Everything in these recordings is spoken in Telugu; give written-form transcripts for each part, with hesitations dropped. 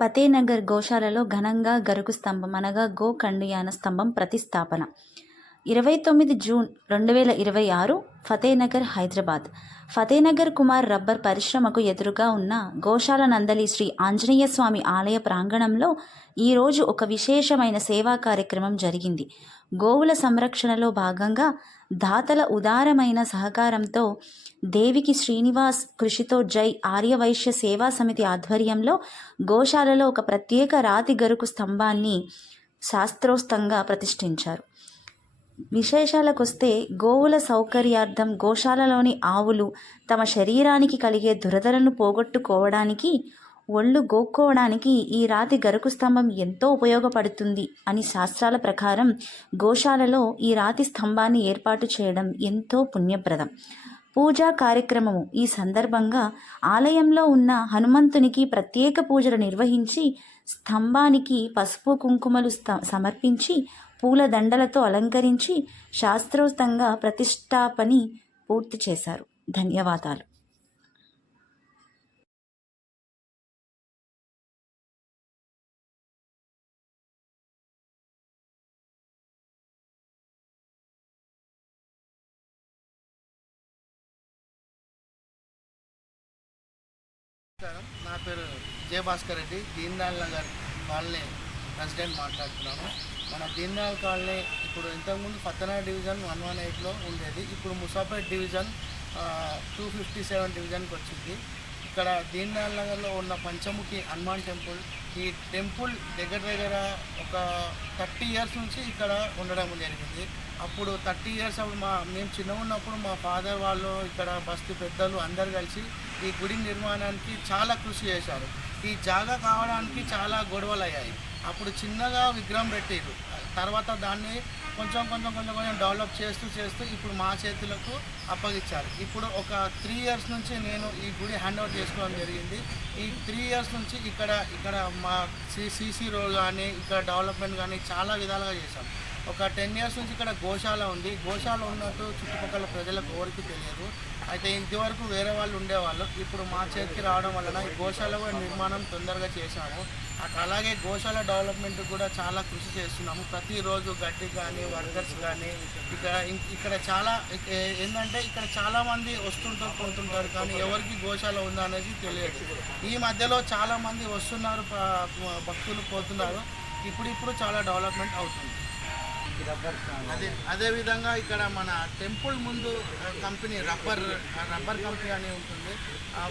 ఫతేనగర్ గోశాలలో ఘనంగా గరుకు స్తంభం అనగా గో కండియాన స్తంభం ప్రతిష్టాపన 29 జూన్ 2026 ఫతేనగర్ హైదరాబాద్. ఫతేనగర్ కుమార్ రబ్బర్ పరిశ్రమకు ఎదురుగా ఉన్న గోశాల నందలి శ్రీ ఆంజనేయ స్వామి ఆలయ ప్రాంగణంలో ఈరోజు ఒక విశేషమైన సేవా కార్యక్రమం జరిగింది. గోవుల సంరక్షణలో భాగంగా దాతల ఉదారమైన సహకారంతో దేవికి శ్రీనివాస్ కృషితో జై ఆర్యవైశ్య సేవా సమితి ఆధ్వర్యంలో గోశాలలో ఒక ప్రత్యేక రాతి గరుకు స్తంభాన్ని శాస్త్రోక్తంగా ప్రతిష్ఠించారు. విశేషాలకొస్తే గోవుల సౌకర్యార్థం గోశాలలోని ఆవులు తమ శరీరానికి కలిగే దురదలను పోగొట్టుకోవడానికి, ఒళ్ళు గోక్కోవడానికి ఈ రాతి గరుకు స్తంభం ఎంతో ఉపయోగపడుతుంది అని శాస్త్రాల ప్రకారం గోశాలలో ఈ రాతి స్తంభాన్ని ఏర్పాటు చేయడం ఎంతో పుణ్యప్రదం. పూజా కార్యక్రమము ఈ సందర్భంగా ఆలయంలో ఉన్న హనుమంతునికి ప్రత్యేక పూజలు నిర్వహించి స్తంభానికి పసుపు కుంకుమలు సమర్పించి పూల దండలతో అలంకరించి శాస్త్రోక్తంగా ప్రతిష్టాపని పూర్తి చేశారు. ధన్యవాదాలు. నా పేరు జయభాస్కర్ రెడ్డి, దీన్ దయాళ్ నగర్ కాలనీ ప్రెసిడెంట్ మాట్లాడుతున్నాను. మన దీన్ దయాళ్ కాలనీ ఇప్పుడు ఇంతకుముందు ఫతేనగర్ డివిజన్ 118లో ఉండేది. ఇప్పుడు ముసాపేట్ డివిజన్ 257 డివిజన్కి వచ్చింది. ఇక్కడ దీన్ దయాళ్ నగర్లో ఉన్న పంచముఖి హనుమాన్ టెంపుల్, ఈ టెంపుల్ దగ్గర ఒక 30 ఇయర్స్ నుంచి ఇక్కడ ఉండడం జరిగింది. అప్పుడు 30 ఇయర్స్ అప్పుడు మేము చిన్నగా ఉన్నప్పుడు మా ఫాదర్ వాళ్ళు ఇక్కడ బస్తీ పెద్దలు అందరు కలిసి ఈ గుడి నిర్మాణానికి చాలా కృషి చేశారు. ఈ జాగా కావడానికి చాలా గొడవలు అయ్యాయి. అప్పుడు చిన్నగా విగ్రహం పెట్టారు. తర్వాత దాన్ని కొంచెం డెవలప్ చేస్తూ ఇప్పుడు మా చేతులకు అప్పగించారు. ఇప్పుడు ఒక 3 ఇయర్స్ నుంచి నేను ఈ గుడి హ్యాండ్ ఓవర్ చేసుకోవడం జరిగింది. ఈ 3 ఇయర్స్ నుంచి ఇక్కడ మా సీసీ రోడ్ కానీ ఇక్కడ డెవలప్మెంట్ కానీ చాలా విధాలుగా చేశాం. ఒక 10 ఇయర్స్ నుంచి ఇక్కడ గోశాల ఉంది. గోశాల ఉన్నట్టు చుట్టుపక్కల ప్రజలకు ఎవరికి తెలియదు. అయితే ఇంతవరకు వేరే వాళ్ళు ఉండేవాళ్ళు. ఇప్పుడు మా చేతికి రావడం వలన ఈ గోశాల కూడా నిర్మాణం తొందరగా చేశాము. అలాగే గోశాల డెవలప్మెంట్ కూడా చాలా కృషి చేస్తున్నాము. ప్రతిరోజు గడ్డి కానీ వర్కర్స్ కానీ ఇక్కడ చాలా ఏంటంటే ఇక్కడ చాలామంది వస్తుంటారు పోతుంటారు, కానీ ఎవరికి గోశాల ఉందా అనేది తెలియదు. ఈ మధ్యలో చాలామంది వస్తున్నారు, భక్తులు పోతున్నారు. ఇప్పుడు చాలా డెవలప్మెంట్ అవుతుంది. అదేవిధంగా ఇక్కడ మన టెంపుల్ ముందు కంపెనీ రబ్బర్ కంపెనీ అని ఉంటుంది.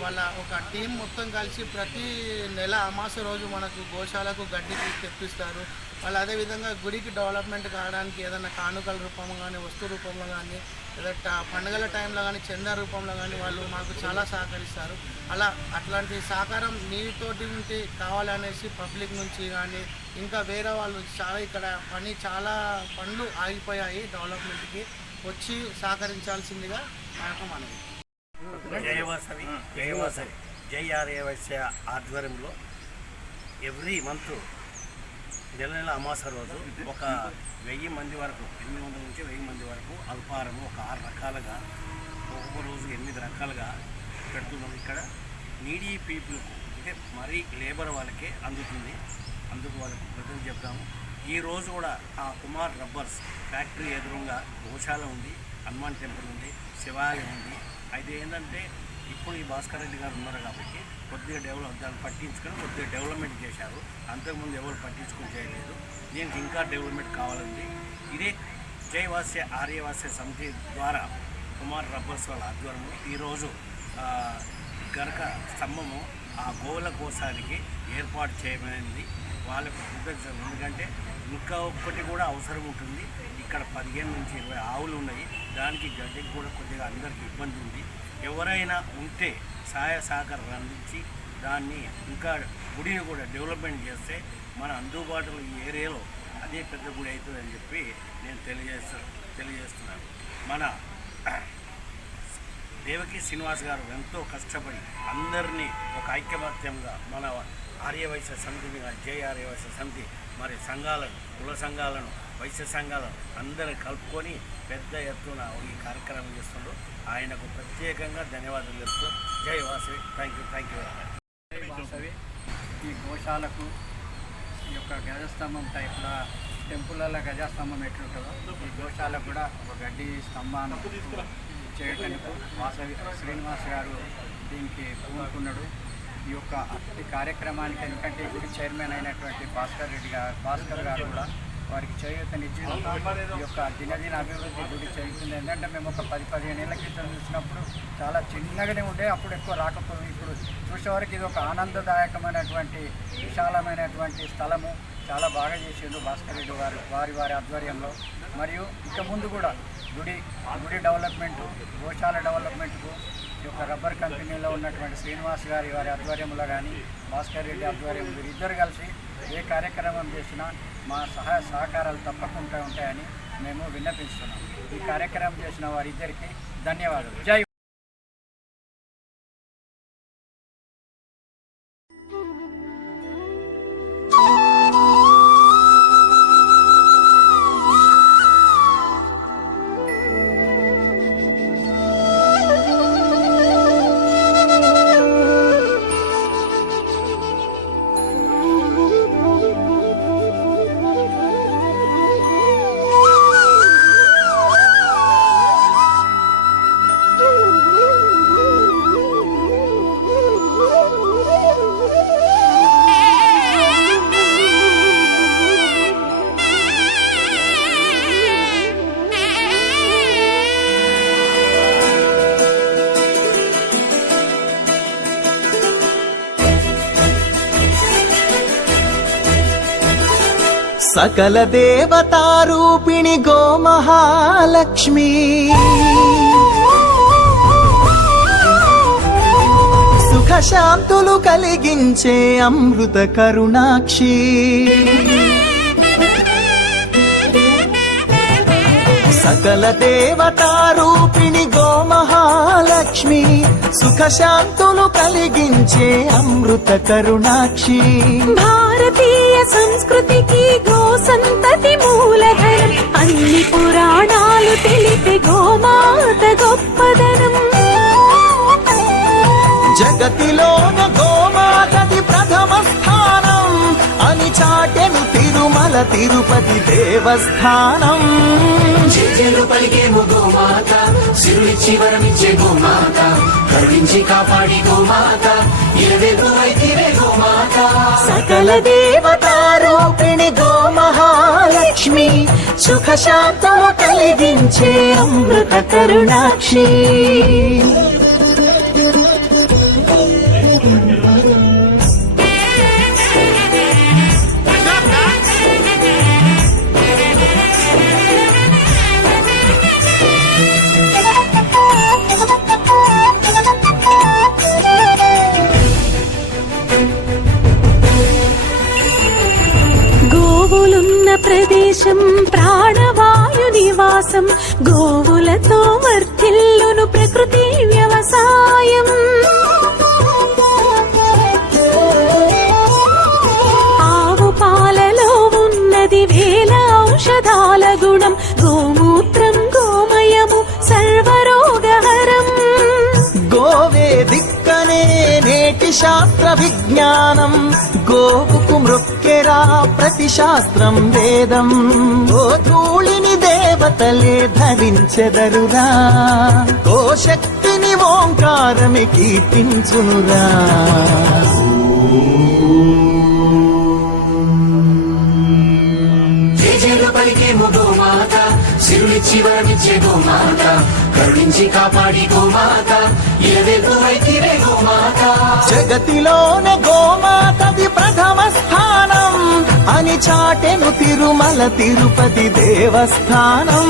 వాళ్ళ ఒక టీం మొత్తం కలిసి ప్రతి నెల అమాస రోజు మనకు గోశాలకు గడ్డి తెప్పిస్తారు. వాళ్ళు అదేవిధంగా గుడికి డెవలప్మెంట్ కావడానికి ఏదైనా కానుకల రూపంలో కానీ వస్తు రూపంలో కానీ లేదా పండుగల టైంలో కానీ చందా రూపంలో కానీ వాళ్ళు మాకు చాలా సహకరిస్తారు. అట్లాంటి సహకారం మీతోటి ఉంటే కావాలనేసి పబ్లిక్ నుంచి కానీ ఇంకా వేరే వాళ్ళు ఇక్కడ చాలా పనులు ఆగిపోయాయి. డెవలప్మెంట్కి వచ్చి సహకరించాల్సిందిగా నాకు మనవి. జై ఆర్యవైశ్య ఆధ్వర్యంలో ఎవ్రీ మంత్ నెల అమాస రోజు ఒక 1000 మంది వరకు 800 నుంచి 1000 మంది వరకు అల్పాహారము ఒక 6 రకాలుగా ఒక్కొక్క రోజు 8 రకాలుగా పెడుతున్నాం. ఇక్కడ నీడీ పీపుల్కు అంటే మరీ లేబర్ వాళ్ళకే అందుతుంది. అందుకు వాళ్ళకి కృతజ్ఞతలు చెప్తాము. ఈరోజు కూడా ఆ కుమార్ రబ్బర్స్ ఫ్యాక్టరీ ఎదురుగా గోశాల ఉంది, హనుమాన్ టెంపుల్ ఉంది, శివాలయం ఉంది. అయితే ఏంటంటే ఇప్పుడు ఈ భాస్కర్ రెడ్డి గారు ఉన్నారు కాబట్టి కొద్దిగా దాన్ని పట్టించుకొని కొద్దిగా డెవలప్మెంట్ చేశారు. అంతకుముందు ఎవరు పట్టించుకొని చేయలేదు. దీనికి ఇంకా డెవలప్మెంట్ కావాలండి. ఇదే జైవాస్య ఆర్యవాస్య సమితి ద్వారా కుమార్ రబ్బర్స్ వాళ్ళ ఆధ్వర్యంలో ఈరోజు గరక స్తంభము ఆ గోవుల కోసానికి ఏర్పాటు చేయమైంది. వాళ్ళకు కృతజ్ఞతలు. ఎందుకంటే ఇంకా ఒక్కటి కూడా అవసరం ఉంటుంది. ఇక్కడ 15 నుంచి 20 ఆవులు ఉన్నాయి. దానికి గడ్డికి కూడా కొద్దిగా అందరికీ ఇబ్బంది ఉంది. ఎవరైనా ఉంటే సహాయ సహకారం అందించి దాన్ని ఇంకా గుడిని కూడా డెవలప్మెంట్ చేస్తే మన అందుబాటులో ఈ ఏరియాలో అదే పెద్ద గుడి అవుతుందని చెప్పి నేను తెలియజేస్తున్నాను. మన దేవకి శ్రీనివాస్ గారు ఎంతో కష్టపడి అందరినీ ఒక ఐక్యమత్యంగా మన ఆర్యవైశ్య సమితిని జై ఆర్యవైశ్య సమితి మరి సంఘాలను, కుల సంఘాలను, వైశ్య సంఘాలను అందరూ కలుపుకొని పెద్ద ఎత్తున ఈ కార్యక్రమం చేస్తుండ్రు. ఆయనకు ప్రత్యేకంగా ధన్యవాదాలు చెప్తూ జై Vasavi. Thank you very much. ఈ గోశాలకు ఈ యొక్క గజస్తంభం టైప్లో టెంపుల్ల గజస్తంభం ఎట్లుంటుందో ఈ గోశాలకు కూడా ఒక గడ్డి స్తంభాన్ని చేయడానికి వాసవి శ్రీనివాస్ గారు దీనికి పూనుకున్నాడు. ఈ యొక్క ఈ కార్యక్రమానికి ఎందుకంటే గుడి చైర్మన్ అయినటువంటి భాస్కర్ గారు కూడా వారికి చేయూతనిచ్చి ఈ యొక్క దినదిన అభివృద్ధి గుడి చేస్తుంది. ఎందుకంటే మేము ఒక 10-15 ఏళ్ళ క్రితం చూసినప్పుడు చాలా చిన్నగానే ఉండే, అప్పుడు ఎక్కువ రాకపోయి ఇప్పుడు చూసేవారికి ఇది ఒక ఆనందదాయకమైనటువంటి విశాలమైనటువంటి స్థలము. చాలా బాగా చేసిండు భాస్కర్ రెడ్డి గారు వారి ఆధ్వర్యంలో. మరియు ఇక ముందు కూడా గుడి డెవలప్మెంటు, గోశాల డెవలప్మెంట్కు ఈ యొక్క రబ్బర్ కంపెనీలో ఉన్నటువంటి శ్రీనివాస్ వారి ఆధ్వర్యంలో కానీ భాస్కర్ రెడ్డి ఆధ్వర్యంలో వీరిద్దరు కలిసి ఏ కార్యక్రమం చేసినా మా సహాయ సహకారాలు తప్పకుండా ఉంటాయని మేము విన్నపిస్తున్నాం. ఈ కార్యక్రమం చేసిన వారిద్దరికీ ధన్యవాదాలు. జై. సకల దేవతారూపిణి గోమహాలక్ష్మి, సుఖశాంతులు కలిగించే అమృత కరుణాక్షి, సకల దేవతారూపిణి గోమహాలక్ష్మి, సుఖశాంతులు కలిగించే అమృత కరుణాక్షి. భారతీయ సంస్కృతికి గో సంతతి మూలధనం, అన్ని పురాణాలు తెలిపే గోమాత గొప్పదనం. జగతిలోన గోమాతది ప్రథమ స్థానం అని చాటెను తిరుమల తిరుపతి దేవస్థానం. జేజేలు పలికేము గోమాత, సిరులిచ్చి వరమిచ్చే గోమాత, కరుణించి కాపాడి గోమాత, ఇలవేపు వైతివే గోమాత. సకల దేవతారూపిణి గోమహాలక్ష్మి, సుఖశాంతము కలిగించే అమృత కరుణాక్షి. గోవులున్న ప్రదేశం ప్రాణవాయు నివాసం, గోవులతో వర్ధిల్లును ప్రకృతి వ్యవసాయం. ఆవు పాలలో ఉన్నది వేల ఔషధాల గుణం, గోమూత్రం గోమయము సర్వరోగహరం. గోవే దిక్కనే నేటి శాస్త్ర విజ్ఞానం, గోవుకు మృక్కెరా ప్రతి శాస్త్రం వేదం. ఓ ధూళిని దేవతలే ధరించెదరురా, ఓ శక్తిని ఓంకారమే కీర్తించునురా. జేజేలు పలికేము గోమాత, సిరులిచ్చి వరమిచ్చే గోమాత, కరుణించి కాపాడి గోమాత, ఇలవేపు వైతివే గోమాత. జగతిలోన గోమాతది ప్రథమ స్థానం అని చాటెను తిరుమల తిరుపతి దేవస్థానం.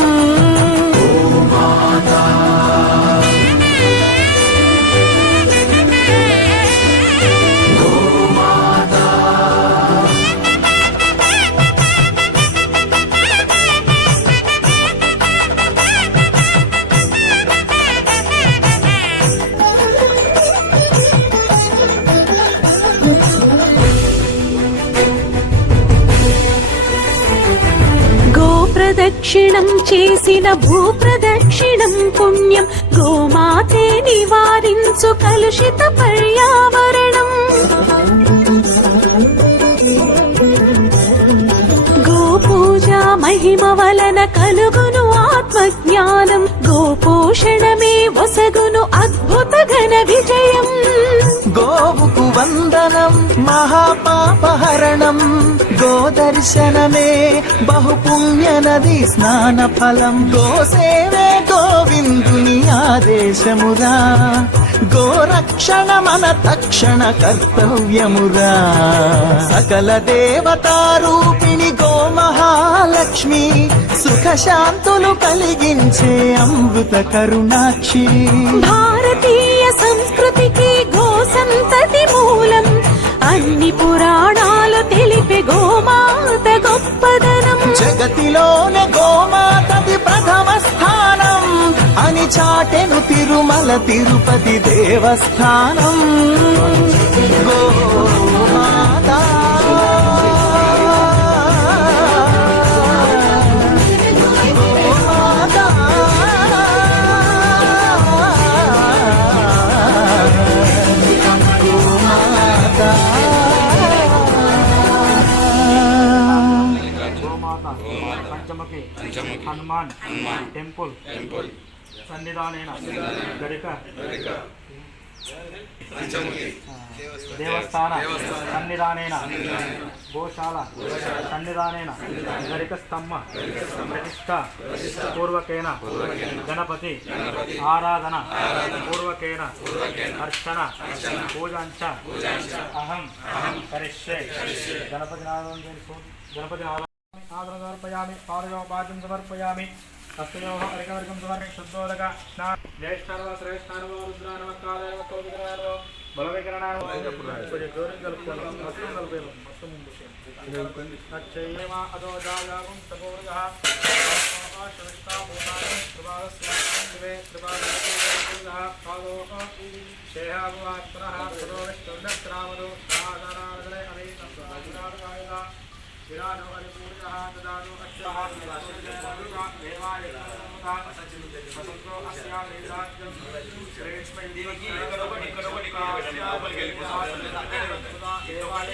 ప్రదక్షిణం చేసిన భూప్రదక్షిణం పుణ్యం, గోమాతే నివారించు కలుషిత పర్యావరణం. కలుగును ఆత్మజ్ఞానం గోపోషణమే వసగును అద్భుత ఘన విజయం గోవుకు వందనం మహాపాపహరణం గోదర్శనమే బహుపుణ్య నది స్నాన ఫలం గోసేవే గోవిందుని ఆదేశమురా గోరక్షణ మన తక్షణ కర్తవ్యమురా సకల దేవతారూపిణి గో మహాలక్ష్మి సుఖ శాంతులు కలిగించే అమృత కరుణాక్షి భారతీయ సంస్కృతికి గో సంతతి మూలం అన్ని పురాణాలు తెలిపే గోమాత గొప్పదనం జగతిలోనే గోమాతది ప్రథమ స్థానం అని చాటెను తిరుమల తిరుపతి దేవస్థానం గోమాత పంచముఖి హనుమాన్ టెంపుల్ సన్నిధానేన గరిక దేవస్థాన సన్నిధానేన గోశాల సన్నిధానేన గరిక స్తంభ ప్రతిష్ట పూర్వకేన గణపతి ఆరాధన పూర్వకేన అర్చన పూజాంచ అహం కరిష్యే గణపతి ఆదరణ సమర్పయామి పాదయోపాద్యం సమర్పయామి అస్తయోః అరికవర్గం సమర్పయామి శుద్ధోదక స్నాన జ్యేష్ఠానవ శ్రేష్ఠానవ రుద్రానవ కాలయవ కౌవికరానవ బలవికరణానవ కొంచెం గౌరవం కలుపుకోవాలి మొత్తం కలిపేయాలి మొత్తం ముందు నచ్చయేమ అదో జాగాగం తపోర్గః శవిష్ఠా భూతాని త్రిపాదస్వామి దివే త్రిపాదస్వామిః పాదోః శేహాభువాత్మనః సదోవిష్ణుర్నత్రామదో సాధనాదనే అవేతస్వామినారాయణ విరాజో హరిపూర్ణః దదాతు అక్షరః దేవాయ సత్సంగో అస్యామి రాజ్యం శ్రేష్ఠై దేవాయ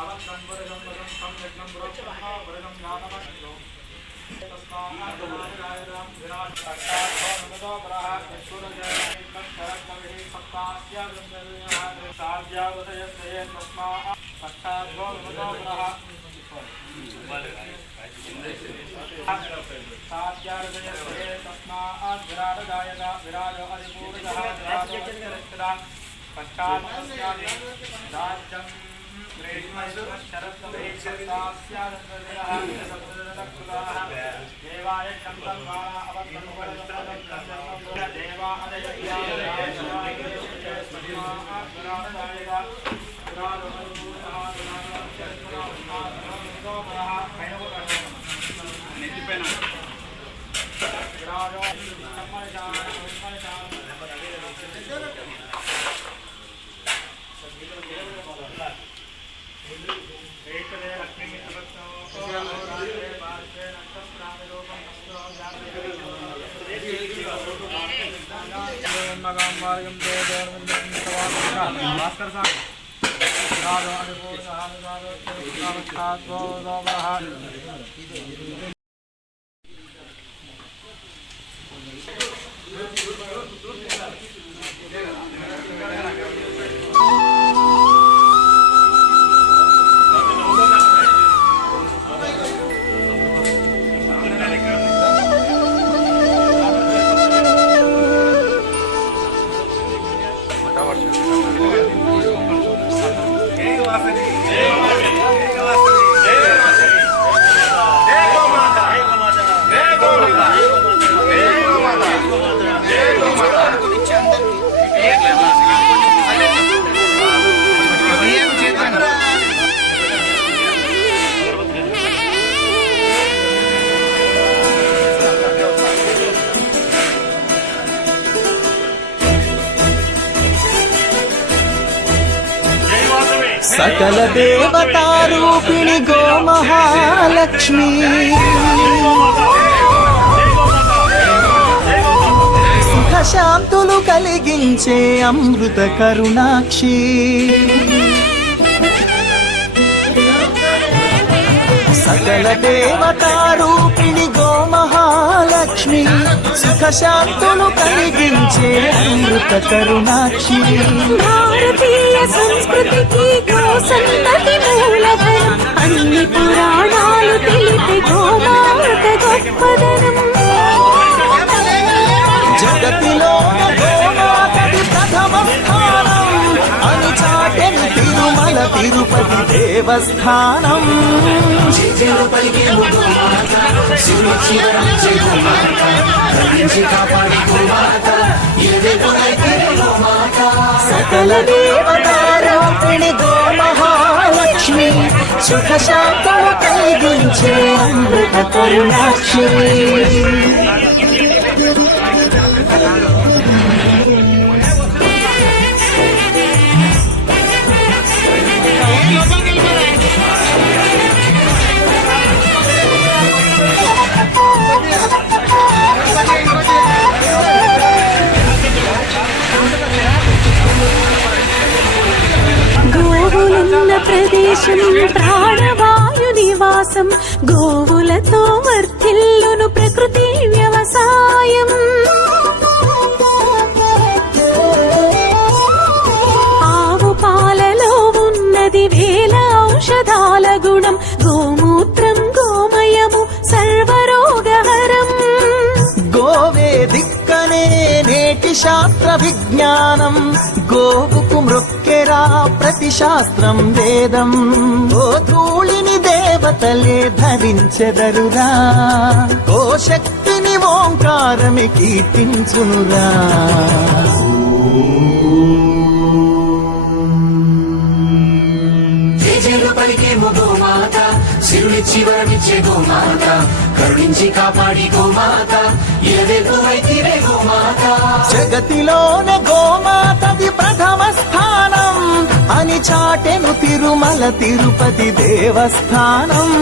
అవత్సంవరజం వదం సంయజ్ఞం బ్రహ్మః వరదం జ్ఞాతమస్తో తస్మాద్ విరాజ్ సాక్షాత్మతో పరః యశ్వరజయ కర్తవ్యే సప్తాస్యాగం సాధ్యావదయతే తస్మాత్ సాక్షాత్మతో పరః సాధ్యావదయతే తస్మాత్ విరాజాయత విరాజో హరిపూర్ణః విరాజో హరిరక్షదా పశ్చాత్మస్యామి రాజ్యం దేవాయ భాస్కర్ సార్ సకల దేవతారూపిణి గో మహాలక్ష్మి సుఖ శాంతులు కలిగించే అమృత కరుణాక్షి సకల సకల దేవతారూపిణి గోమహాలక్ష్మి సుఖశాంతులు కలిగించే అమృత కరుణాక్షి భారతీయ సంస్కృతికి గో సంతతి మూలధనం అన్ని పురాణాలు తెలిపే గోమాత గొప్పదనం జగతిలో గోమాతది ప్రథమ స్థానం అని చాటెను తిరుమల తిరుపతి దేవస్థానం జేజేలు పలికేము గోమాత సిరులిచ్చి వరమిచ్చే గోమాత కరుణించి కాపాడి గోమాత ఎదెగువైతివే గోమాత సకల దేవతారూపిణి గోమహాలక్ష్మి సుఖశాంతులు కలిగించే అమృత కరుణాక్షి గోవులున్న ప్రదేశం ప్రాణవాయు నివాసం గోవులతో వర్ధిల్లును ప్రకృతి వ్యవసాయం ఆవు పాలలో ఉన్నది వేల ఔషధాల గుణం గోమూత్రం గోమయము సర్వరోగహరం గోవే దిక్కనే నేటి శాస్త్ర విజ్ఞానం గోవుకు మృక్కెరా ప్రతి శాస్త్రం వేదం గోధూళిని దేవతలే ధరించెదరురా గోశక్తిని ఓంకారమి కీర్తించునురా జేజేలు పలికేము గోమాత సిరులిచ్చి వరమిచ్చే గోమాత కరుణించి కాపాడి గోమాత ఎదెగువైతివే గోమాత జగతిలోనే గోమాతది ప్రథమ స్థానం అని చాటెను తిరుమల తిరుపతి దేవస్థానం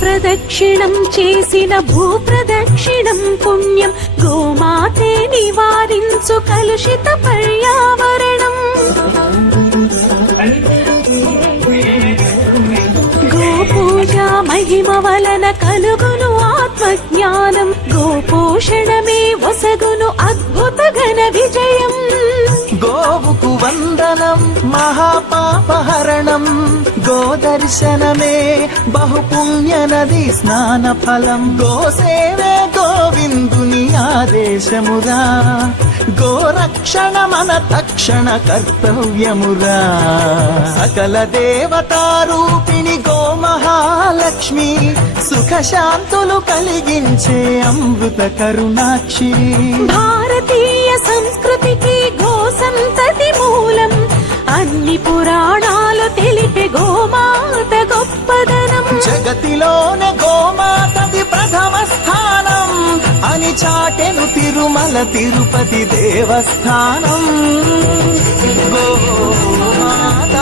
ప్రదక్షిణం చేసిన భూప్రదక్షిణం పుణ్యం గోమాతే నివారించు కలుషిత పర్యావరణం గోపూజ మహిమ వలన కలుగును ఆత్మజ్ఞానం గోపోషణమే వసగును అద్భుత ఘన విజయం గోవుకు వందనం మహాపాపహరణం గోదర్శనమే బహుపుణ్య నది స్నాన ఫలం గోసేవే గోవిందుని ఆదేశమురా గోరక్షణ మన తక్షణ కర్తవ్యమురా సకల దేవతారూపిణి గోమహాలక్ష్మి సుఖశాంతులు కలిగించే అమృత కరుణాక్షి భారతీయ సంస్కృతికి గో సంతతి మూలం అన్ని పురాణాలు తెలిపే గోమాత గొప్పదనం జగతిలోనే గోమాతది ప్రథమ స్థానం అని చాటెను తిరుమల తిరుపతి దేవస్థానం గోమాత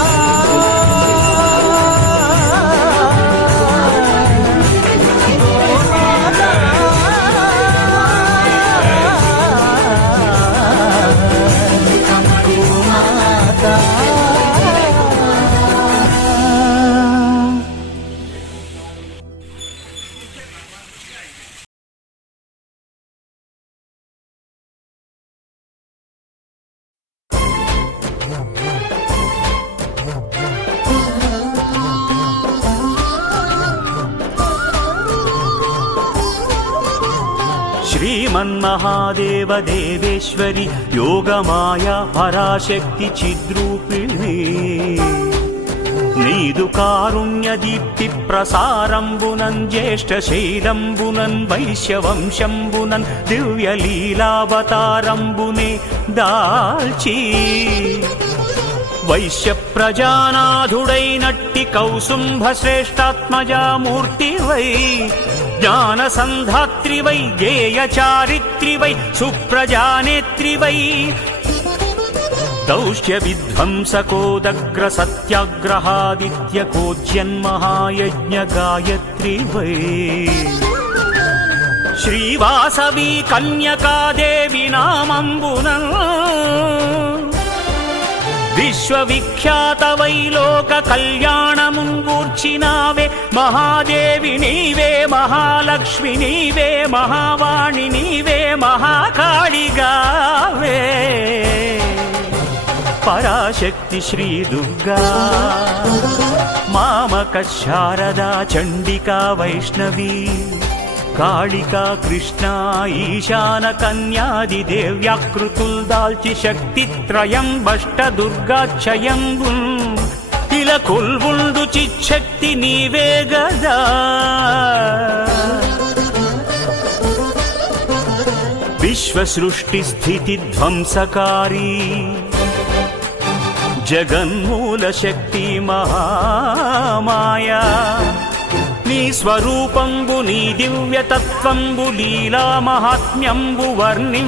శ్రీమన్మహాదేవ దేవేశ్వరి యోగమాయా పరాశక్తి చిద్రూపిణి నీదు కారుణ్య దీప్తి ప్రసారంబునన్ జ్యేష్ఠ శైలంబునన్ వైశ్యవంశంబునన్ దివ్య లీలావతారంబునే దాల్చి Vysya ప్రజానాథుడైనట్టి కౌసుంభ శ్రేష్టాత్మజామూర్తి why జ్ఞానసంధాత్రి why గేయచారిత్రి why సుప్రజానేత్రి why దౌష్ట్య విధ్వంసకోదగ్ర సత్యాగ్రహాదిత్యకోజ్యన్మహాయజ్ఞ Gayatri why Sri Vasavi Kanyaka Devi నామంబున విశ్వవిఖ్యాత వైలోక కళ్యాణముంగూర్చినావే మహాదేవి నీవే మహాలక్ష్మి నీవే మహావాణి నీవే మహాకాళిగావే పరాశక్తి శ్రీ దుర్గా మామక శారదా చండికా వైష్ణవీ కాళికా కృష్ణ ఈశాన కన్యాది దేవ్యాకృతుల్ దాల్చి శక్తిత్రయం బష్ట దుర్గాక్షయంబున్ ఇలా కొల్వుండు చిచ్చక్తి నీవే గదా విశ్వసృష్టి స్థితి ధ్వంసకారీ జగన్మూల శక్తి మహామాయా నీ స్వరూపంబు నీ దివ్యతత్వంబు లీలా మహాత్మ్యంబు వర్ణి